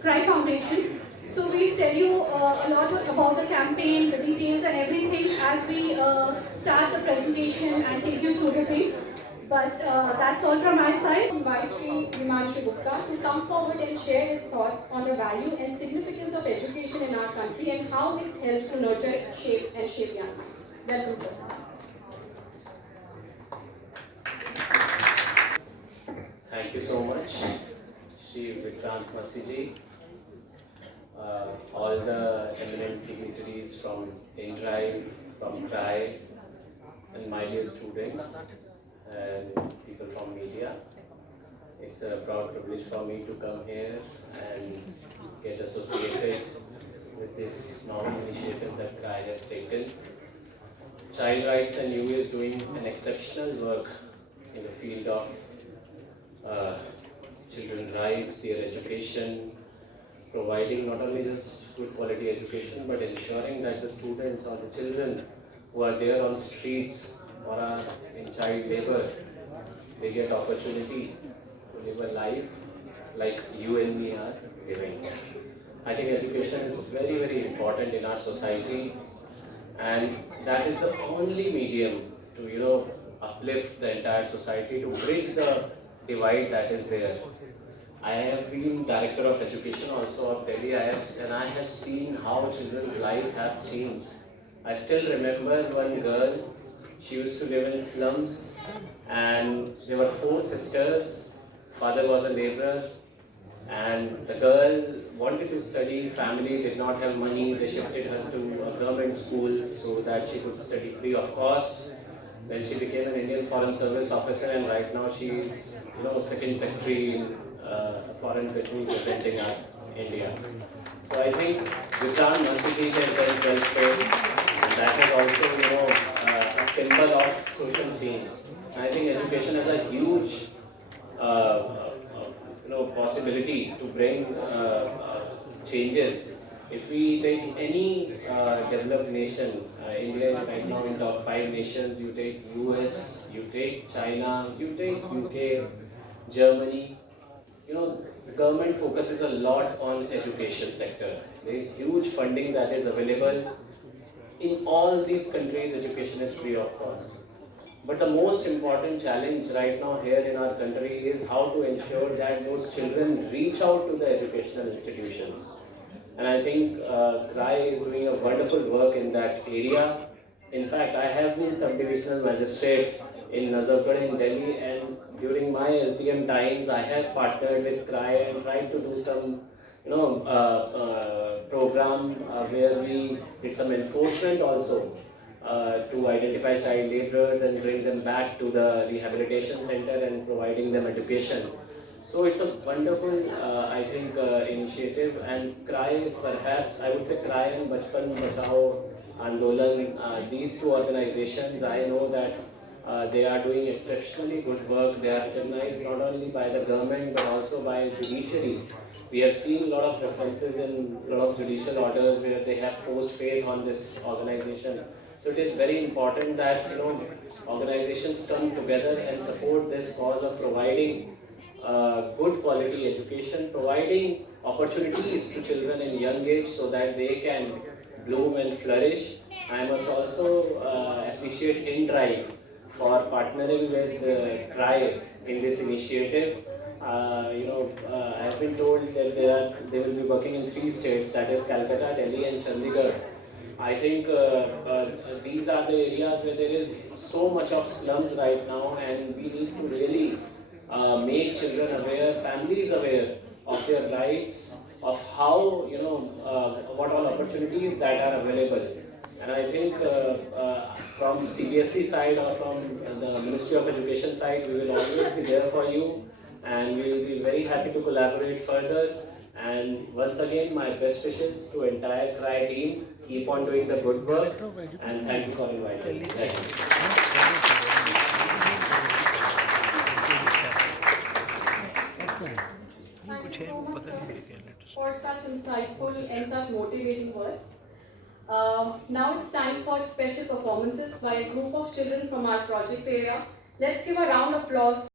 Cry Foundation. So we'll tell you a lot about the campaign, the details and everything as we start the presentation and take you through the thing. But that's all from my side. Invite Sri Himanshu Gupta to come forward and share his thoughts on the value and significance of education in our country and how it helps to nurture, shape young minds. Welcome, sir. Thank you so much, Shri Vikrant Masiji, all the eminent dignitaries from InDrive, from CRY, and my dear students and people from media. It's a proud privilege for me to come here and get associated with this novel initiative that CRY has taken. Child Rights and You is doing an exceptional work in the field of children's rights, their education, providing not only just good quality education, but ensuring that the students or the children who are there on streets or are in child labor, they get opportunity to live a life like you and me are living. I think education is very, very important in our society, and that is the only medium to uplift the entire society, to bridge the divide that is there. I have been director of education also of Delhi, and I have seen how children's life have changed. I still remember one girl. She used to live in slums, and there were 4 sisters. Father was a laborer, and the girl wanted to study. Family did not have money. They shifted her to a government school so that she could study free of cost. Then she became an Indian Foreign Service officer, and right now she is, second secretary in foreign country representing India. So I think Vikrant Masiji has done well for, and that is also, a symbol of social change. And I think education has a huge, possibility to bring changes. If we take any developed nation, India is right now in top 5 nations. You take US, you take China, you take UK, Germany. The government focuses a lot on education sector. There is huge funding that is available. In all these countries, education is free of cost. But the most important challenge right now here in our country is how to ensure that those children reach out to the educational institutions. And I think CRY is doing a wonderful work in that area. In fact, I have been subdivisional magistrate in Nazafgarh in Delhi, and during my SDM times, I have partnered with CRY and tried to do some, program where we did some enforcement also to identify child laborers and bring them back to the rehabilitation center and providing them education. So it's a wonderful, I think, initiative, and CRY is perhaps, I would say CRY and Bachpan Bachao Andolan, these 2 organizations, I know that they are doing exceptionally good work. They are recognized not only by the government but also by judiciary. We have seen a lot of references in a lot of judicial orders where they have posed faith on this organization. So it is very important that organizations come together and support this cause of providing good quality education, providing opportunities to children in young age so that they can bloom and flourish. I must also appreciate InDrive for partnering with CRY in this initiative. I have been told that they will be working in 3 states, that is Calcutta, Delhi and Chandigarh. I think these are the areas where there is so much of slums right now, and we need to really make children aware, families aware of their rights, of how, what all opportunities that are available. And I think from CBSE side or from the Ministry of Education side, we will always be there for you, and we will be very happy to collaborate further. And once again, my best wishes to entire CRY team. Keep on doing the good work, and thank you for inviting me. Thank you so much, sir, for such insightful and such motivating words. Now it's time for special performances by a group of children from our project area. Let's give a round of applause